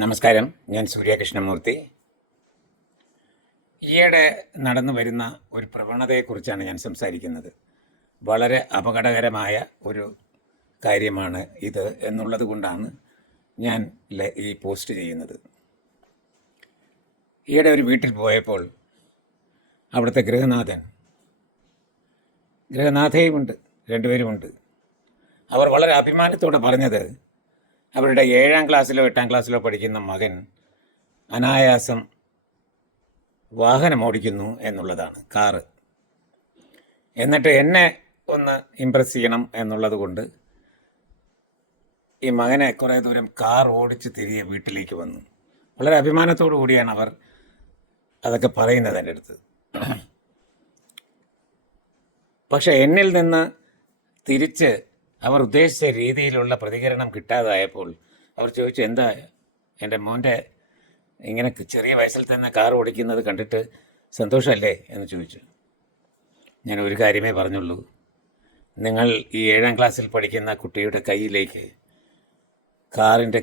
നമസ്കാരം, ഞാൻ സൂര്യകൃഷ്ണമൂർത്തി. ഈയിടെ നടന്നു വരുന്ന ഒരു പ്രവണതയെക്കുറിച്ചാണ് ഞാൻ സംസാരിക്കുന്നത്. വളരെ അപകടകരമായ ഒരു കാര്യമാണ് ഇത് എന്നുള്ളത് കൊണ്ടാണ് ഞാൻ ഈ പോസ്റ്റ് ചെയ്യുന്നത്. ഈയിടെ ഒരു വീട്ടിൽ പോയപ്പോൾ അവിടുത്തെ ഗൃഹനാഥയുമുണ്ട്, രണ്ടുപേരുമുണ്ട്. അവർ വളരെ അഭിമാനത്തോടെ പറഞ്ഞത് അവരുടെ 7ാം ക്ലാസ്സിലോ 8ാം ക്ലാസ്സിലോ പഠിക്കുന്ന മകൻ അനായാസം വാഹനം ഓടിക്കുന്നു എന്നുള്ളതാണ്, കാറ്. എന്നിട്ട് എന്നെ ഒന്ന് ഇമ്പ്രസ് ചെയ്യണം എന്നുള്ളത് കൊണ്ട് ഈ മകനെ കുറേ ദൂരം കാർ ഓടിച്ച് തിരികെ വീട്ടിലേക്ക് വന്നു. വളരെ അഭിമാനത്തോടു കൂടിയാണ് അവർ അതൊക്കെ പറയുന്നത് എൻ്റെ അടുത്ത്. പക്ഷെ എന്നിൽ നിന്ന് തിരിച്ച് അവർ ഉദ്ദേശിച്ച രീതിയിലുള്ള പ്രതികരണം കിട്ടാതായപ്പോൾ അവർ ചോദിച്ചു, എന്താ എൻ്റെ മോൻ്റെ ഇങ്ങനെ ചെറിയ വയസ്സിൽ തന്നെ കാർ ഓടിക്കുന്നത് കണ്ടിട്ട് സന്തോഷമല്ലേ എന്ന് ചോദിച്ചു. ഞാൻ ഒരു കാര്യമേ പറഞ്ഞുള്ളൂ, നിങ്ങൾ ഈ 7ാം ക്ലാസ്സിൽ പഠിക്കുന്ന കുട്ടിയുടെ കയ്യിലേക്ക് കാറിൻ്റെ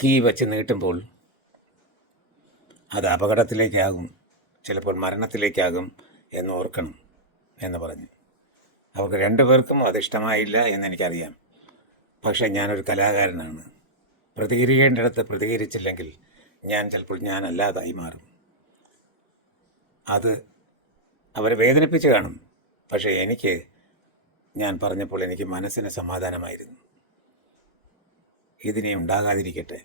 കീ വച്ച് നീട്ടുമ്പോൾ അത് അപകടത്തിലേക്കാകും, ചിലപ്പോൾ മരണത്തിലേക്കാകും എന്ന് ഓർക്കണം എന്ന് പറഞ്ഞു. അവർക്ക് രണ്ടുപേർക്കും അതിഷ്ടമായില്ല എന്നെനിക്കറിയാം. പക്ഷേ ഞാനൊരു കലാകാരനാണ്. പ്രതികരിക്കേണ്ടിടത്ത് പ്രതികരിച്ചില്ലെങ്കിൽ ഞാൻ ചിലപ്പോൾ ഞാനല്ലാതായി മാറും. അത് അവരെ വേദനിപ്പിച്ച് കാണും. പക്ഷേ ഞാൻ പറഞ്ഞപ്പോൾ എനിക്ക് മനസ്സിന് സമാധാനമായിരുന്നു. ഇതിനെ ഉണ്ടാകാതിരിക്കട്ടെ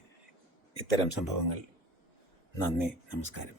ഇത്തരം സംഭവങ്ങൾ. നന്ദി, നമസ്കാരം.